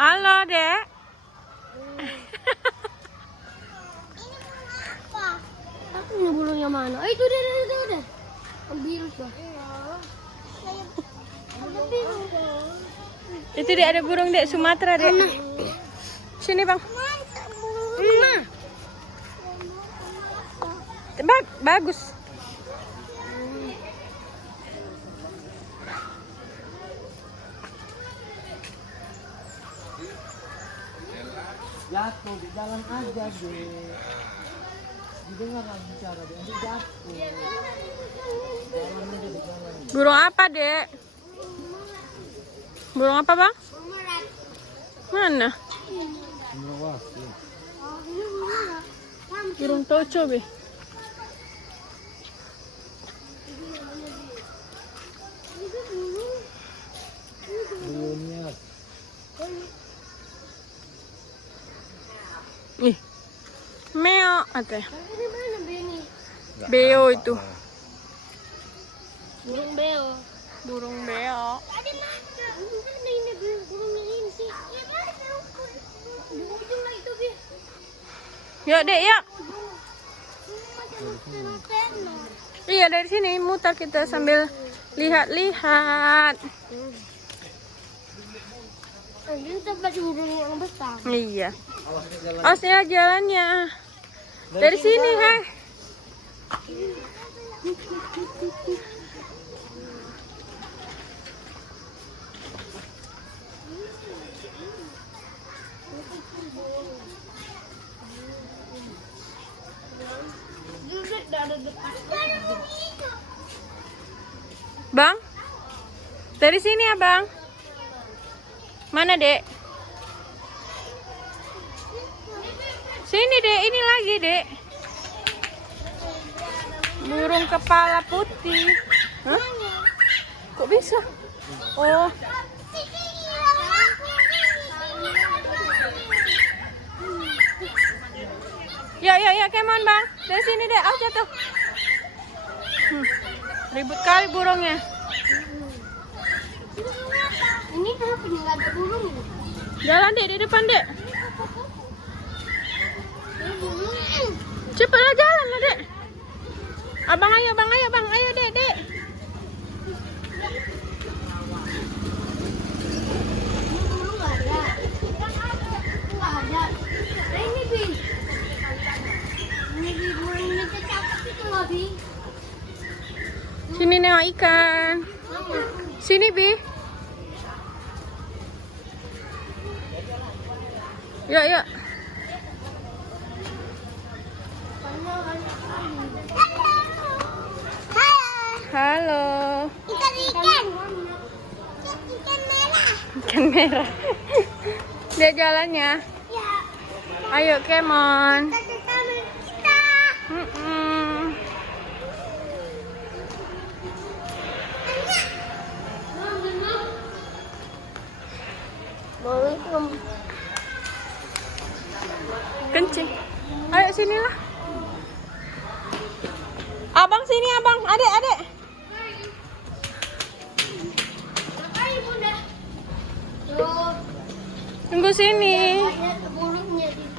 Halo, Dek. Aku punya burungnya mana? Oh, itu udah. Yang biru tuh. Ada biru. Itu Dek, ada burung Dek Sumatera, Dek. Sini, Bang. Bagus. Jatuh di jalan aja deh. Didengar kan bicara dia nanti jatuh. Jalan aja di jalan. Burung apa, Dek? Burung apa, Bang? Mana? Burung toco, Be. Burungnya. Ih. Meo, ate. Ini mana Beni? Beo itu. Burung beo. Burung beo. Ada mana? Ada ini burungnya ini sih. Ya ada burung. Di ujung lah itu, Bi. Yuk, Dek, yuk. Macam Iya, dari sini muter kita sambil lihat-lihat. Ini tempat burung yang besar. Iya. Awas ya jalannya. Dari sini, Hai. Bang, dari sini ya, Bang. Mana, Dek? Sini, Dek. Ini lagi, Dek. Burung kepala putih. Hah? Kok bisa? Oh. Ya, come on, Bang. Dari sini, Dek. Oh, jatuh. Ribut kali burungnya. Ini kenapa nggak ada burung? Jalan, Dek, di depan, Dek. Cepatlah jalan lah, Dek. Abang, ayo, Bang. Ayo, Dek. Burung nggak ada. Nggak ada. Nah, ini Bi. Ini Bi, burung ini cakep itu loh, Bi. Sini nengok ikan. Sini, Bi. Yuk. Halo. Ikan. Ikan merah. Dia jalannya. Ya. Ayo, come on. Kita. Boleh. Kencing. Ayo sinilah. Abang sini, Abang. Adek. Tuh. Tunggu sini. Ada burungnya di